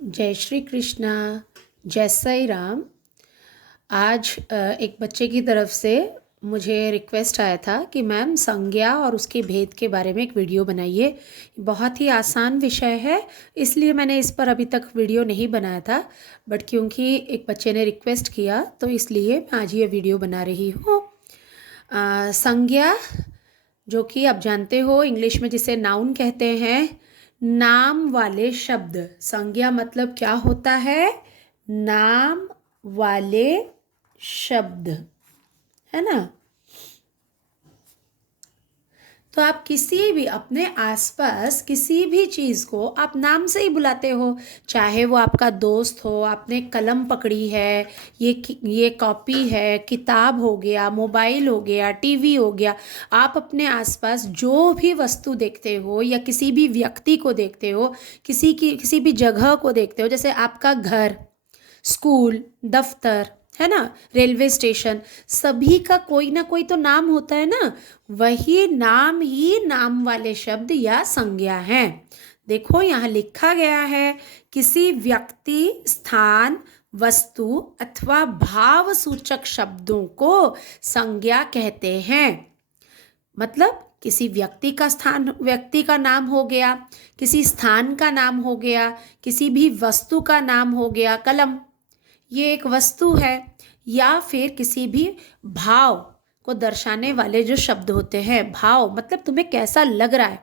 जय श्री कृष्णा। जय साई राम। आज एक बच्चे की तरफ से मुझे रिक्वेस्ट आया था कि मैम संज्ञा और उसके भेद के बारे में एक वीडियो बनाइए। बहुत ही आसान विषय है, इसलिए मैंने इस पर अभी तक वीडियो नहीं बनाया था, बट क्योंकि एक बच्चे ने रिक्वेस्ट किया तो इसलिए मैं आज ये वीडियो बना रही हूँ। संज्ञा, जो कि आप जानते हो इंग्लिश में जिसे नाउन कहते हैं, नाम वाले शब्द। संज्ञा मतलब क्या होता है? नाम वाले शब्द, है ना। तो आप किसी भी अपने आसपास किसी भी चीज़ को आप नाम से ही बुलाते हो, चाहे वो आपका दोस्त हो, आपने कलम पकड़ी है, ये कॉपी है, किताब हो गया, मोबाइल हो गया, टीवी हो गया। आप अपने आसपास जो भी वस्तु देखते हो या किसी भी व्यक्ति को देखते हो, किसी भी जगह को देखते हो, जैसे आपका घर, स्कूल, दफ्तर, है ना, रेलवे स्टेशन, सभी का कोई ना कोई तो नाम होता है ना। वही नाम ही नाम वाले शब्द या संज्ञा हैं। देखो यहाँ लिखा गया है, किसी व्यक्ति, स्थान, वस्तु अथवा भाव सूचक शब्दों को संज्ञा कहते हैं। मतलब किसी व्यक्ति का नाम हो गया, किसी स्थान का नाम हो गया, किसी भी वस्तु का नाम हो गया, कलम ये एक वस्तु है, या फिर किसी भी भाव को दर्शाने वाले जो शब्द होते हैं। भाव मतलब तुम्हें कैसा लग रहा है।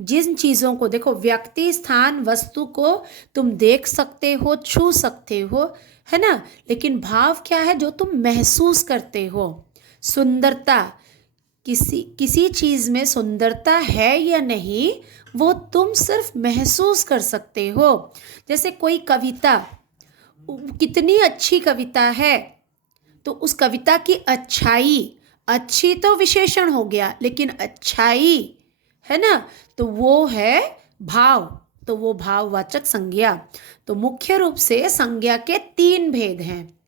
जिन चीज़ों को देखो, व्यक्ति, स्थान, वस्तु को तुम देख सकते हो, छू सकते हो, है ना, लेकिन भाव क्या है जो तुम महसूस करते हो। सुंदरता, किसी चीज़ में सुंदरता है या नहीं वो तुम सिर्फ महसूस कर सकते हो। जैसे कोई कविता, कितनी अच्छी कविता है, तो उस कविता की अच्छाई, अच्छी तो विशेषण हो गया, लेकिन अच्छाई है ना, तो वो है भाव, तो वो भाववाचक संज्ञा। तो मुख्य रूप से संज्ञा के 3 भेद हैं: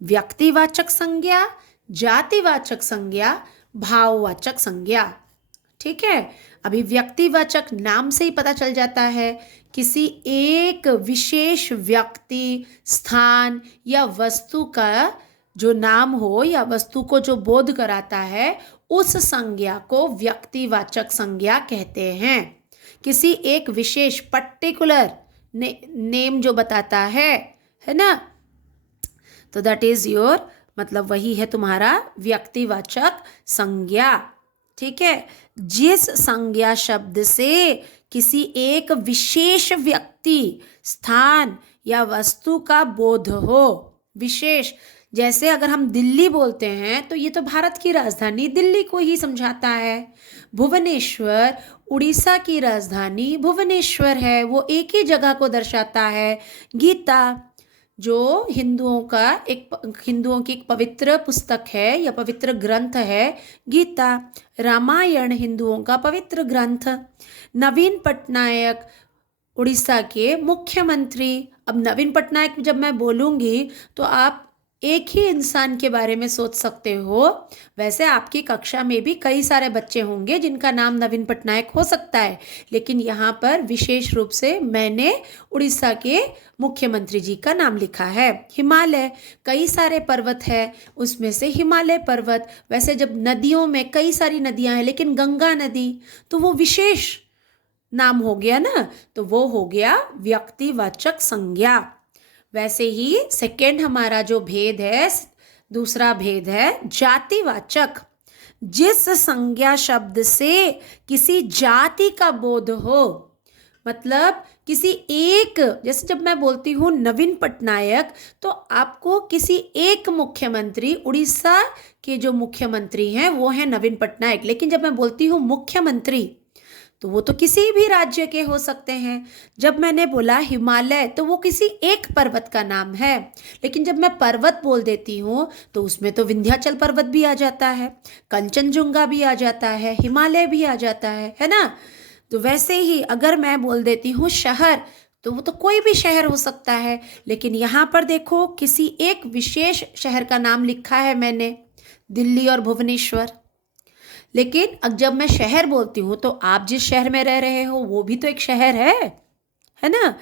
व्यक्तिवाचक संज्ञा, जातिवाचक संज्ञा, भाववाचक संज्ञा। ठीक है। अभी व्यक्तिवाचक नाम से ही पता चल जाता है, किसी एक विशेष व्यक्ति, स्थान या वस्तु का जो नाम हो या वस्तु को जो बोध कराता है, उस संज्ञा को व्यक्तिवाचक संज्ञा कहते हैं। किसी एक विशेष पर्टिकुलर नेम जो बताता है ना, तो दैट इज योर, मतलब वही है तुम्हारा व्यक्तिवाचक संज्ञा। ठीक है। जिस संज्ञा शब्द से किसी एक विशेष व्यक्ति, स्थान या वस्तु का बोध हो। विशेष, जैसे अगर हम दिल्ली बोलते हैं तो ये तो भारत की राजधानी दिल्ली को ही समझाता है। भुवनेश्वर, उड़ीसा की राजधानी भुवनेश्वर है, वो एक ही जगह को दर्शाता है। गीता, जो हिंदुओं की एक पवित्र पुस्तक है या पवित्र ग्रंथ है, गीता। रामायण हिंदुओं का पवित्र ग्रंथ। नवीन पटनायक, उड़ीसा के मुख्यमंत्री। अब नवीन पटनायक जब मैं बोलूँगी तो आप एक ही इंसान के बारे में सोच सकते हो। वैसे आपकी कक्षा में भी कई सारे बच्चे होंगे जिनका नाम नवीन पटनायक हो सकता है, लेकिन यहाँ पर विशेष रूप से मैंने उड़ीसा के मुख्यमंत्री जी का नाम लिखा है। हिमालय, कई सारे पर्वत है, उसमें से हिमालय पर्वत। वैसे जब नदियों में कई सारी नदियाँ हैं, लेकिन गंगा नदी, तो वो विशेष नाम हो गया ना, तो वो हो गया व्यक्तिवाचक संज्ञा। वैसे ही सेकेंड हमारा जो भेद है, दूसरा भेद है जातिवाचक। जिस संज्ञा शब्द से किसी जाति का बोध हो, मतलब किसी एक, जैसे जब मैं बोलती हूँ नवीन पटनायक, तो आपको किसी एक मुख्यमंत्री, उड़ीसा के जो मुख्यमंत्री हैं वो हैं नवीन पटनायक। लेकिन जब मैं बोलती हूँ मुख्यमंत्री, तो वो तो किसी भी राज्य के हो सकते हैं। जब मैंने बोला हिमालय, तो वो किसी एक पर्वत का नाम है। लेकिन जब मैं पर्वत बोल देती हूँ तो उसमें तो विंध्याचल पर्वत भी आ जाता है, कंचनजुंगा भी आ जाता है, हिमालय भी आ जाता है ना। तो वैसे ही अगर मैं बोल देती हूँ शहर, तो वो तो कोई भी शहर हो सकता है। लेकिन यहाँ पर देखो, किसी एक विशेष शहर का नाम लिखा है मैंने, दिल्ली और भुवनेश्वर। लेकिन अब जब मैं शहर बोलती हूँ तो आप जिस शहर में रह रहे हो वो भी तो एक शहर है है ना।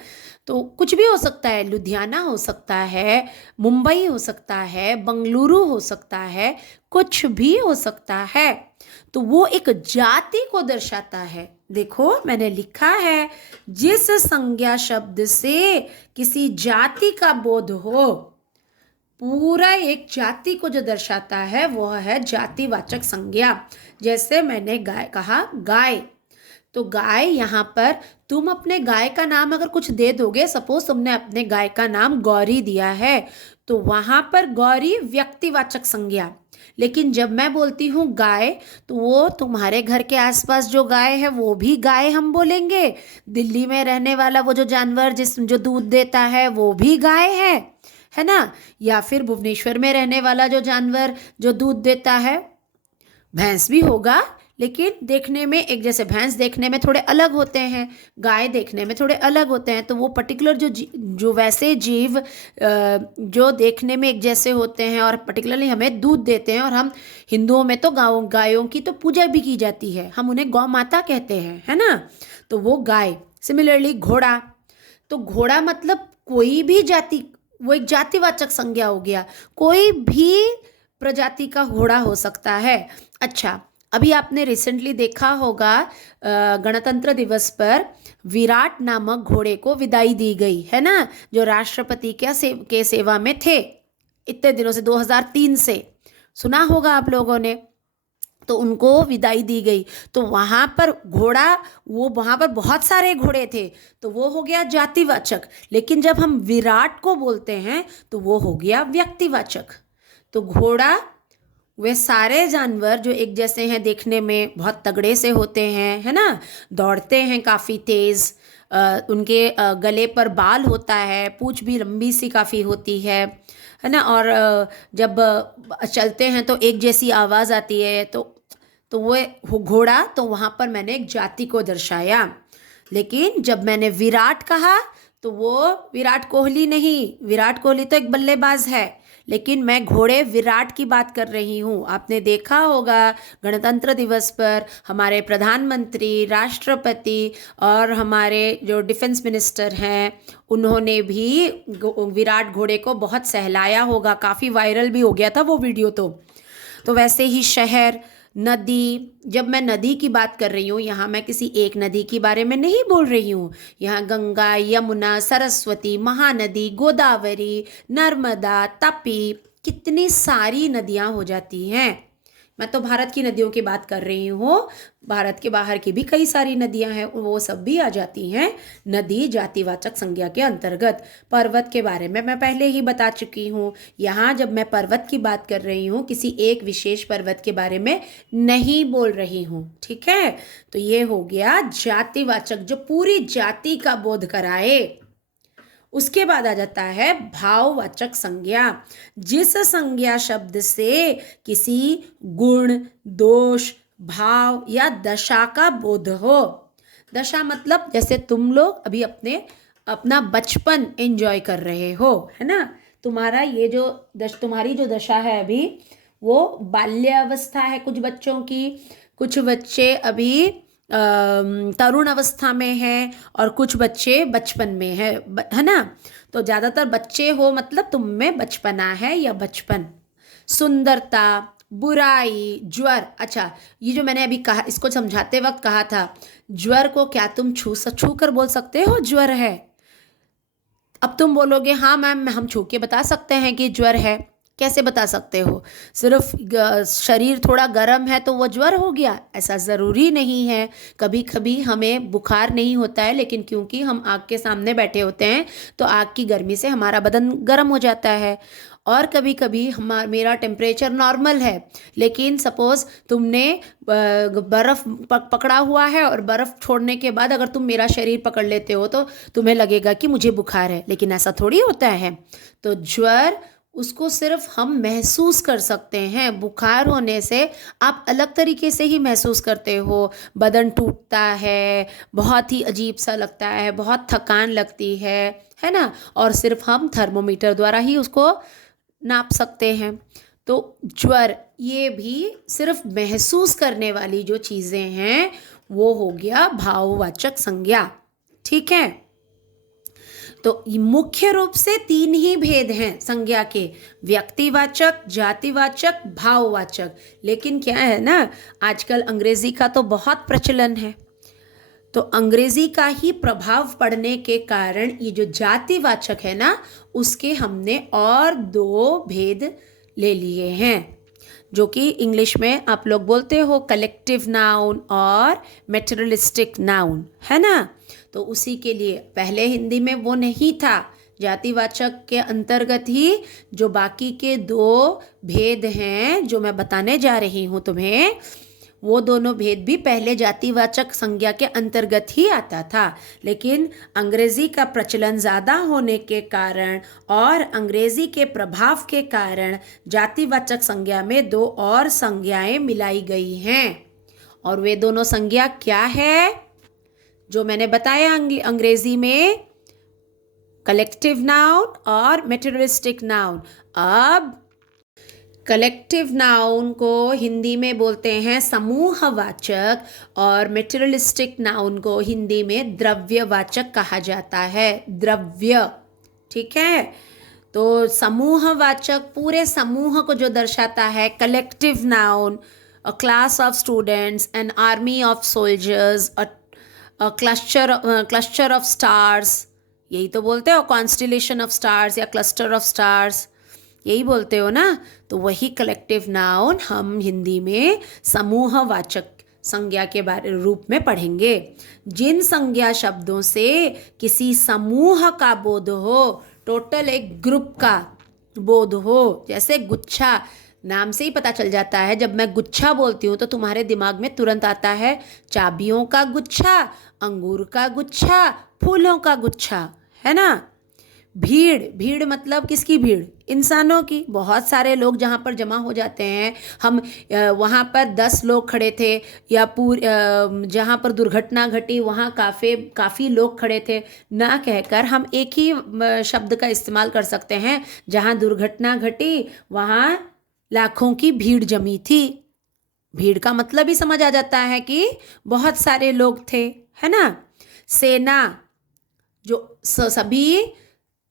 तो कुछ भी हो सकता है, लुधियाना हो सकता है, मुंबई हो सकता है, बंगलुरु हो सकता है, कुछ भी हो सकता है। तो वो एक जाति को दर्शाता है। देखो मैंने लिखा है, जिस संज्ञा शब्द से किसी जाति का बोध हो, पूरा एक जाति को जो दर्शाता है वह है जातिवाचक संज्ञा। जैसे मैंने गाय कहा, गाय, तो गाय, यहाँ पर तुम अपने गाय का नाम अगर कुछ दे दोगे, सपोज तुमने अपने गाय का नाम गौरी दिया है, तो वहाँ पर गौरी व्यक्तिवाचक संज्ञा। लेकिन जब मैं बोलती हूँ गाय, तो वो तुम्हारे घर के आसपास जो गाय है वो भी गाय हम बोलेंगे। दिल्ली में रहने वाला वो जो जानवर जो दूध देता है वो भी गाय है ना। या फिर भुवनेश्वर में रहने वाला जो जानवर जो दूध देता है, भैंस भी होगा, लेकिन देखने में एक जैसे, भैंस देखने में थोड़े अलग होते हैं, गाय देखने में थोड़े अलग होते हैं। तो वो पर्टिकुलर जो वैसे जीव जो देखने में एक जैसे होते हैं और पर्टिकुलरली हमें दूध देते हैं, और हम हिंदुओं में तो गायों की तो पूजा भी की जाती है, हम उन्हें गौ माता कहते हैं, है ना। तो वो गाय। सिमिलरली घोड़ा, तो घोड़ा मतलब कोई भी जाति, वो एक जातिवाचक संज्ञा हो गया, कोई भी प्रजाति का घोड़ा हो सकता है। अच्छा, अभी आपने रिसेंटली देखा होगा गणतंत्र दिवस पर विराट नामक घोड़े को विदाई दी गई, है ना, जो राष्ट्रपति के सेवा में थे इतने दिनों से, 2003 से, सुना होगा आप लोगों ने। तो उनको विदाई दी गई, तो वहाँ पर घोड़ा, वो वहाँ पर बहुत सारे घोड़े थे, तो वो हो गया जातिवाचक। लेकिन जब हम विराट को बोलते हैं तो वो हो गया व्यक्तिवाचक। तो घोड़ा, वे सारे जानवर जो एक जैसे हैं, देखने में बहुत तगड़े से होते हैं, है ना, दौड़ते हैं काफ़ी तेज़, उनके गले पर बाल होता है, पूँछ भी लंबी सी काफ़ी होती है ना, और जब चलते हैं तो एक जैसी आवाज़ आती है। तो वो घोड़ा, तो वहाँ पर मैंने एक जाति को दर्शाया। लेकिन जब मैंने विराट कहा, तो वो विराट कोहली नहीं, विराट कोहली तो एक बल्लेबाज है, लेकिन मैं घोड़े विराट की बात कर रही हूँ। आपने देखा होगा गणतंत्र दिवस पर हमारे प्रधानमंत्री, राष्ट्रपति और हमारे जो डिफेंस मिनिस्टर हैं, उन्होंने भी विराट घोड़े को बहुत सहलाया होगा, काफ़ी वायरल भी हो गया था वो वीडियो। तो वैसे ही शहर, नदी, जब मैं नदी की बात कर रही हूँ, यहाँ मैं किसी एक नदी के बारे में नहीं बोल रही हूँ। यहाँ गंगा, यमुना, सरस्वती, महानदी, गोदावरी, नर्मदा, तापी, कितनी सारी नदियाँ हो जाती हैं। मैं तो भारत की नदियों की बात कर रही हूँ, भारत के बाहर की भी कई सारी नदियाँ हैं, वो सब भी आ जाती हैं नदी जातिवाचक संज्ञा के अंतर्गत। पर्वत के बारे में मैं पहले ही बता चुकी हूँ। यहाँ जब मैं पर्वत की बात कर रही हूँ, किसी एक विशेष पर्वत के बारे में नहीं बोल रही हूँ, ठीक है। तो ये हो गया जातिवाचक, जो पूरी जाति का बोध कराए। उसके बाद आ जाता है भाववाचक संज्ञा, जिस संज्ञा शब्द से किसी गुण, दोष, भाव या दशा का बोध हो। दशा मतलब जैसे तुम लोग अभी अपना बचपन एंजॉय कर रहे हो, है ना, तुम्हारा ये जो तुम्हारी जो दशा है अभी, वो बाल्यावस्था है कुछ बच्चों की, कुछ बच्चे अभी तरुण अवस्था में है, और कुछ बच्चे बचपन में है ना। तो ज़्यादातर बच्चे हो मतलब तुम में बचपना है या बचपन। सुंदरता, बुराई, ज्वर। अच्छा, ये जो मैंने अभी कहा, इसको समझाते वक्त कहा था, ज्वर को क्या तुम छू कर बोल सकते हो ज्वर है? अब तुम बोलोगे हाँ मैम, हम छू के बता सकते हैं कि ज्वर है। कैसे बता सकते हो? सिर्फ शरीर थोड़ा गर्म है तो वो ज्वर हो गया, ऐसा ज़रूरी नहीं है। कभी कभी हमें बुखार नहीं होता है, लेकिन क्योंकि हम आग के सामने बैठे होते हैं तो आग की गर्मी से हमारा बदन गर्म हो जाता है। और कभी कभी मेरा टेम्परेचर नॉर्मल है, लेकिन सपोज़ तुमने बर्फ़ पकड़ा हुआ है, और बर्फ़ छोड़ने के बाद अगर तुम मेरा शरीर पकड़ लेते हो तो तुम्हें लगेगा कि मुझे बुखार है, लेकिन ऐसा थोड़ी होता है। तो ज्वर, उसको सिर्फ हम महसूस कर सकते हैं। बुखार होने से आप अलग तरीके से ही महसूस करते हो, बदन टूटता है, बहुत ही अजीब सा लगता है, बहुत थकान लगती है ना, और सिर्फ हम थर्मोमीटर द्वारा ही उसको नाप सकते हैं। तो ज्वर, ये भी सिर्फ महसूस करने वाली जो चीज़ें हैं वो हो गया भाववाचक संज्ञा, ठीक है। तो मुख्य रूप से तीन ही भेद हैं संज्ञा के, व्यक्तिवाचक, जातिवाचक, भाववाचक। लेकिन क्या है ना, आजकल अंग्रेजी का तो बहुत प्रचलन है, तो अंग्रेजी का ही प्रभाव पड़ने के कारण ये जो जातिवाचक है ना, उसके हमने और दो भेद ले लिए हैं, जो कि इंग्लिश में आप लोग बोलते हो कलेक्टिव नाउन और मेटेरियलिस्टिक नाउन, है ना। तो उसी के लिए पहले हिंदी में वो नहीं था, जातिवाचक के अंतर्गत ही जो बाकी के दो भेद हैं जो मैं बताने जा रही हूँ तुम्हें, वो दोनों भेद भी पहले जातिवाचक संज्ञा के अंतर्गत ही आता था। लेकिन अंग्रेजी का प्रचलन ज़्यादा होने के कारण और अंग्रेजी के प्रभाव के कारण जातिवाचक संज्ञा में दो और संज्ञाएं मिलाई गई हैं। और वे दोनों संज्ञा क्या है जो मैंने बताया अंग्रेजी में, कलेक्टिव नाउन और मेटेरियलिस्टिक नाउन। अब कलेक्टिव नाउन को हिंदी में बोलते हैं समूहवाचक और मेटेरियलिस्टिक नाउन को हिंदी में द्रव्यवाचक कहा जाता है, द्रव्य, ठीक है। तो समूहवाचक पूरे समूह को जो दर्शाता है, collective noun, a class of students, an army of soldiers, a cluster of stars, यही तो बोलते हो, कॉन्स्टिलेशन ऑफ स्टार्स या क्लस्टर ऑफ स्टार्स, यही बोलते हो ना। तो वही कलेक्टिव नाउन हम हिंदी में समूहवाचक संज्ञा के बारे रूप में पढ़ेंगे। जिन संज्ञा शब्दों से किसी समूह का बोध हो, टोटल एक ग्रुप का बोध हो, जैसे गुच्छा, नाम से ही पता चल जाता है, जब मैं गुच्छा बोलती हूँ तो तुम्हारे दिमाग में तुरंत आता है चाबियों का गुच्छा, अंगूर का गुच्छा, फूलों का गुच्छा, है ना। भीड़, भीड़ मतलब किसकी भीड़, इंसानों की, बहुत सारे लोग जहाँ पर जमा हो जाते हैं। हम वहाँ पर 10 लोग खड़े थे, या जहाँ पर दुर्घटना घटी वहाँ काफ़ी लोग खड़े थे, ना कहकर हम एक ही शब्द का इस्तेमाल कर सकते हैं, जहाँ दुर्घटना घटी वहाँ लाखों की भीड़ जमी थी। भीड़ का मतलब ही समझ आ जाता है कि बहुत सारे लोग थे, है ना। सेना, जो सभी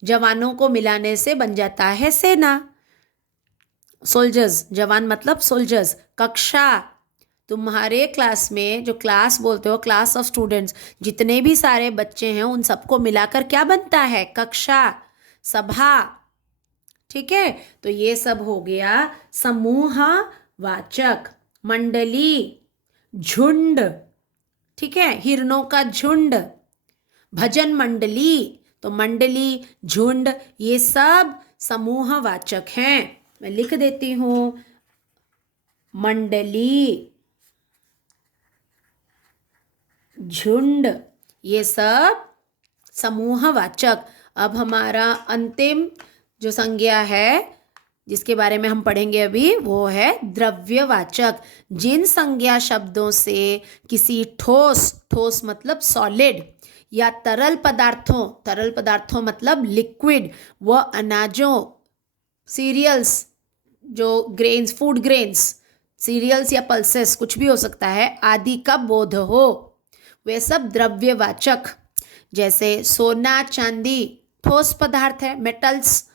जवानों को मिलाने से बन जाता है सेना। सोल्जर्स, जवान मतलब सोल्जर्स। कक्षा, तुम्हारे क्लास में जो क्लास बोलते हो, क्लास ऑफ स्टूडेंट्स, जितने भी सारे बच्चे हैं उन सबको मिलाकर क्या बनता है, कक्षा। सभा, ठीक है। तो ये सब हो गया समूहवाचक। मंडली, झुंड, ठीक है, हिरणों का झुंड। भजन मंडली, तो मंडली, झुंड, ये सब समूहवाचक हैं। मैं लिख देती हूँ, मंडली, झुंड, ये सब समूहवाचक। अब हमारा अंतिम जो संज्ञा है जिसके बारे में हम पढ़ेंगे अभी, वो है द्रव्यवाचक। जिन संज्ञा शब्दों से किसी ठोस मतलब सॉलिड, या तरल पदार्थों मतलब लिक्विड, व अनाजों, सीरियल्स, जो ग्रेन्स, फूड ग्रेन्स, सीरियल्स या पल्सेस, कुछ भी हो सकता है, आदि का बोध हो, वे सब द्रव्यवाचक। जैसे सोना चांदी ठोस पदार्थ है, मेटल्स।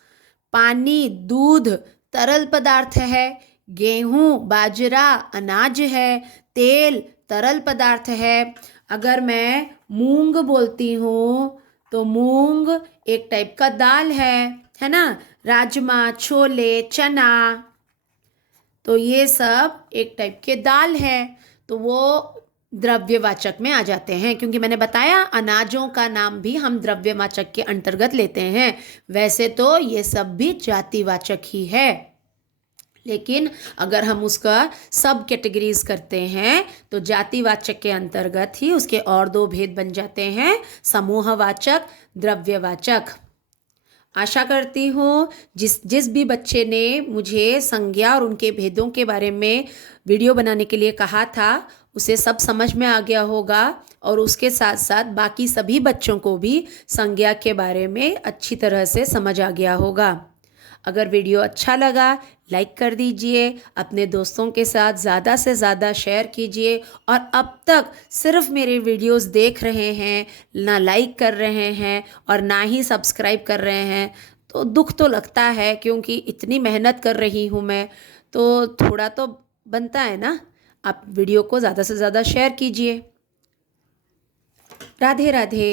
पानी, दूध तरल पदार्थ है। गेहूँ, बाजरा अनाज है। तेल तरल पदार्थ है। अगर मैं मूंग बोलती हूँ तो मूंग एक टाइप का दाल है ना। राजमा, छोले, चना, तो ये सब एक टाइप के दाल है, तो वो द्रव्यवाचक में आ जाते हैं, क्योंकि मैंने बताया अनाजों का नाम भी हम द्रव्यवाचक के अंतर्गत लेते हैं। वैसे तो ये सब भी जातिवाचक ही है, लेकिन अगर हम उसका सब कैटेगरीज करते हैं तो जातिवाचक के अंतर्गत ही उसके और दो भेद बन जाते हैं, समूहवाचक, द्रव्यवाचक। आशा करती हूँ जिस भी बच्चे ने मुझे संज्ञा और उनके भेदों के बारे में वीडियो बनाने के लिए कहा था उसे सब समझ में आ गया होगा, और उसके साथ साथ बाकी सभी बच्चों को भी संज्ञा के बारे में अच्छी तरह से समझ आ गया होगा। अगर वीडियो अच्छा लगा लाइक कर दीजिए, अपने दोस्तों के साथ ज़्यादा से ज़्यादा शेयर कीजिए। और अब तक सिर्फ मेरे वीडियोस देख रहे हैं, ना लाइक कर रहे हैं और ना ही सब्सक्राइब कर रहे हैं, तो दुख तो लगता है, क्योंकि इतनी मेहनत कर रही हूँ मैं, तो थोड़ा तो बनता है ना। आप वीडियो को ज़्यादा से ज़्यादा शेयर कीजिए। राधे राधे।